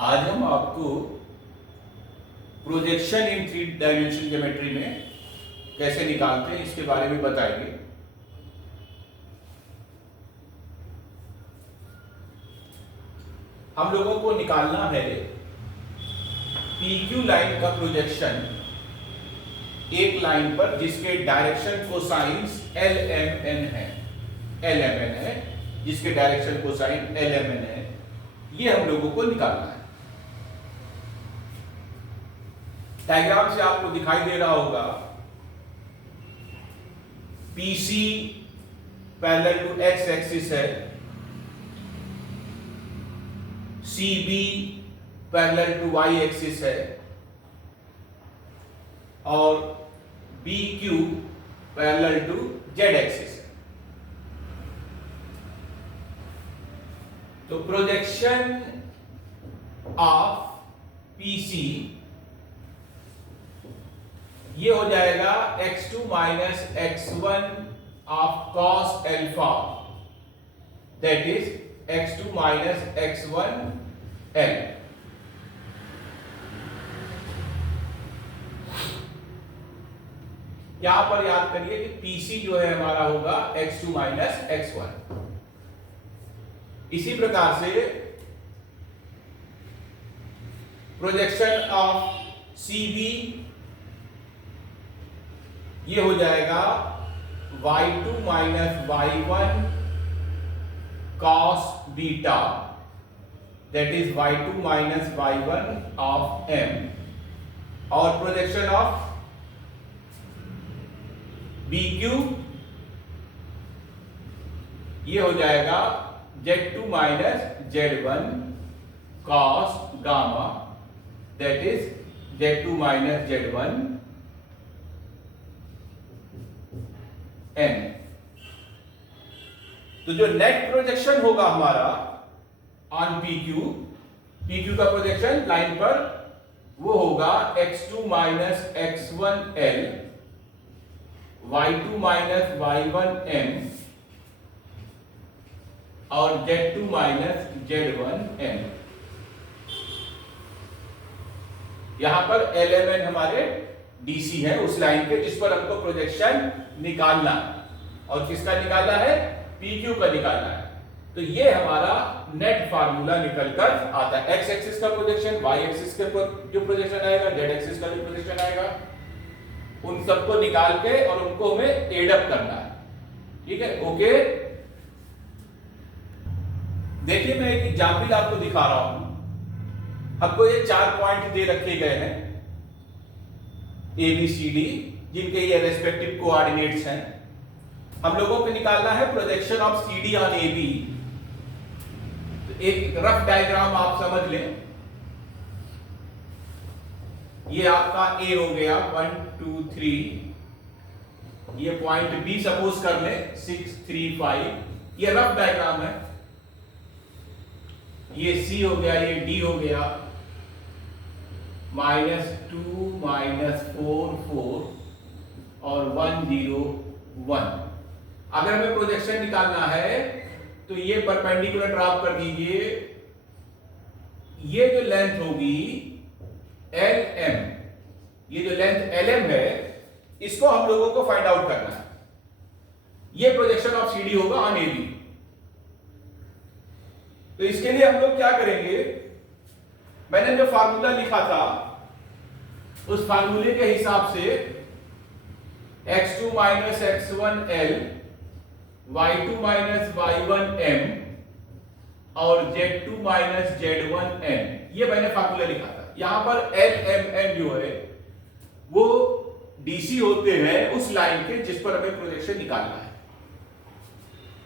आज हम आपको प्रोजेक्शन इन 3 डायमेंशन ज्योमेट्री में कैसे निकालते हैं इसके बारे में बताएंगे। हम लोगों को निकालना है PQ लाइन का प्रोजेक्शन एक लाइन पर जिसके डायरेक्शन कोसाइंस LMN है, जिसके डायरेक्शन कोसाइन LMN है, ये हम लोगों को निकालना है। डायग्राम से आपको दिखाई दे रहा होगा PC parallel to x axis है, CB parallel to y axis है और BQ parallel to z axis है। तो प्रोजेक्शन ऑफ PC ये हो जाएगा x2 minus x1 of cos alpha, that is x2 minus x1 L। यहां पर याद करिए कि PC जो है हमारा होगा x2 माइनस x1। इसी प्रकार से प्रोजेक्शन ऑफ CB ये हो जाएगा y2 minus y1 cos beta, that is y2 minus y1 of m। और प्रोजेक्शन ऑफ BQ ये हो जाएगा z2 minus z1 cos gamma, that is z2 minus z1 n। तो जो नेट प्रोजेक्शन होगा हमारा ऑन PQ का प्रोजेक्शन लाइन पर वो होगा x2 minus x1 L, y2 minus y1 m और z2 माइनस z1 n। यहां पर LMN हमारे DC है उस लाइन के जिस पर हमको प्रोजेक्शन निकालना है। और किसका निकालना है? PQ का निकालना है। तो ये हमारा नेट फार्मूला निकलकर आता है। x एक्सिस का प्रोजेक्शन, y एक्सिस का जो प्रोजेक्शन आएगा, z एक्सिस का जो प्रोजेक्शन आएगा, उन सबको निकाल के और उनको हमें एड अप करना है। ठीक है, ओके। देखिए मैं एक एग्जांपल आपको दिखा रहा हूं। हमको ये 4 पॉइंट दे रखे गए हैं ABCD, जिनके ये रेस्पेक्टिव कोऑर्डिनेट्स हैं। हम लोगों को निकालना है projection of CD on AB। तो एक रफ डायग्राम आप समझ लें। ये आपका A हो गया 1 2 3, ये पॉइंट B सपोज कर लें 6 3 5। ये रफ डायग्राम है। ये C हो गया, ये D हो गया, -2 -4 4 और 1 0 1। अगर हमें प्रोजेक्शन निकालना है तो ये परपेंडिकुलर ड्रॉप कर दीजिए। ये जो लेंथ होगी LM, ये जो लेंथ LM है, इसको हम लोगों को फाइंड आउट करना है। ये प्रोजेक्शन ऑफ CD होगा ऑन AB। तो इसके लिए हम लोग क्या करेंगे, मैंने जो फार्मूला लिखा था उस फार्मूले के हिसाब से x2 minus x1 L, y2 minus y1 m और z2 माइनस z1 n, ये मैंने फार्मूला लिखा था। यहां पर LMN जो है वो DC होते हैं उस लाइन के जिस पर हमें प्रोजेक्शन निकालना है।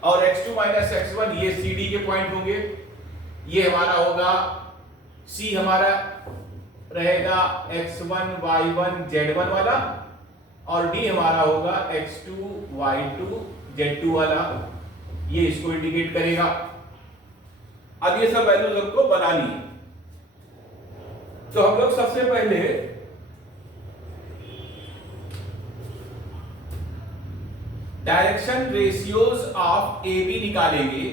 और x2 माइनस x1 ये CD के पॉइंट होंगे। ये हमारा होगा C, हमारा रहेगा x1 y1 z1 वाला, और D हमारा होगा x2 y2 z2 वाला। ये इसको इंडिकेट करेगा। अब ये सब वैल्यूज हमको बनानी है। तो हम लोग सबसे पहले डायरेक्शन रेशियोज ऑफ AB निकालेंगे।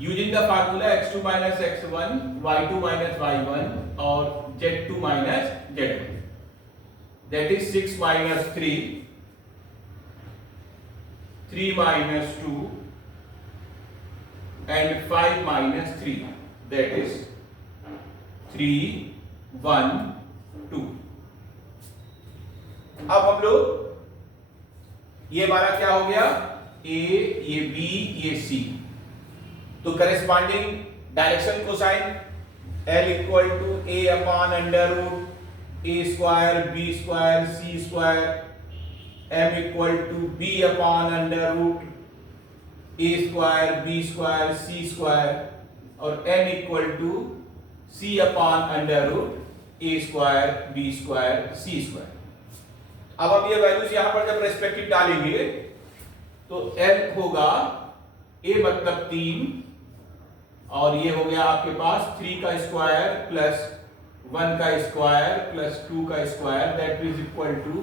Using the formula x2 minus x1, y2 minus y1 और z2 minus z1, that is 6 minus 3, 3 minus 2 and 5 minus 3, that is 3 1 2। अब हम लोग ये हमारा क्या हो गया, a, ये b, ये c, तो corresponding direction cosine L equal to a upon under root a square b square c square, m equal to b upon under root a square b square c square और n equal to c upon under root a square b square c square. अब आप ये values यहां पर जब respective डालेंगे तो L होगा a मतलब 3 और ये हो गया आपके पास 3 का स्क्वायर प्लस 1 का स्क्वायर प्लस 2 का square, that is equal to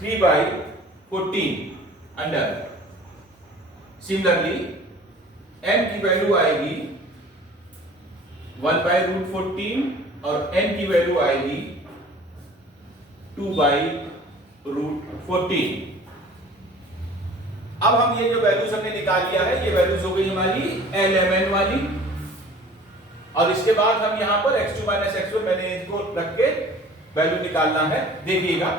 3/14 under. Similarly n की वैल्यू आएगी 1/√14 और n की वैल्यू आएगी 2/√14। अब हम ये जो वैल्यूज हमने निकाल लिया है, ये वैल्यूज हो गई हमारी LMN वाली, और इसके बाद हम यहां पर x2 minus x1 मैंने इसको रख के वैल्यू निकालना है, देखिएगा।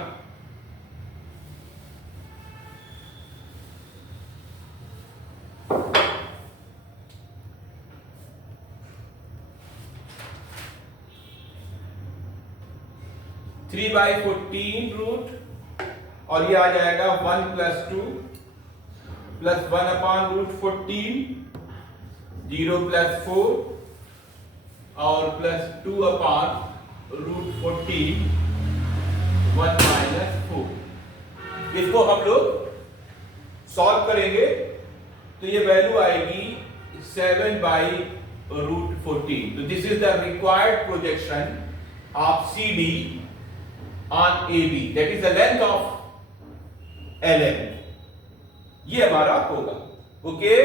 थ्री बाई 14 रूट और ये आ जाएगा 1 + 2 प्लस 1 अपॉन √14, 0 + 4 और प्लस 2 अपॉन √14, 1 - 4। इसको हम लोग सॉल्व करेंगे तो ये वैल्यू आएगी 7/√14। तो this is the required projection of CD on AB, that is the length of LM, ये हमारा होगा। ओके।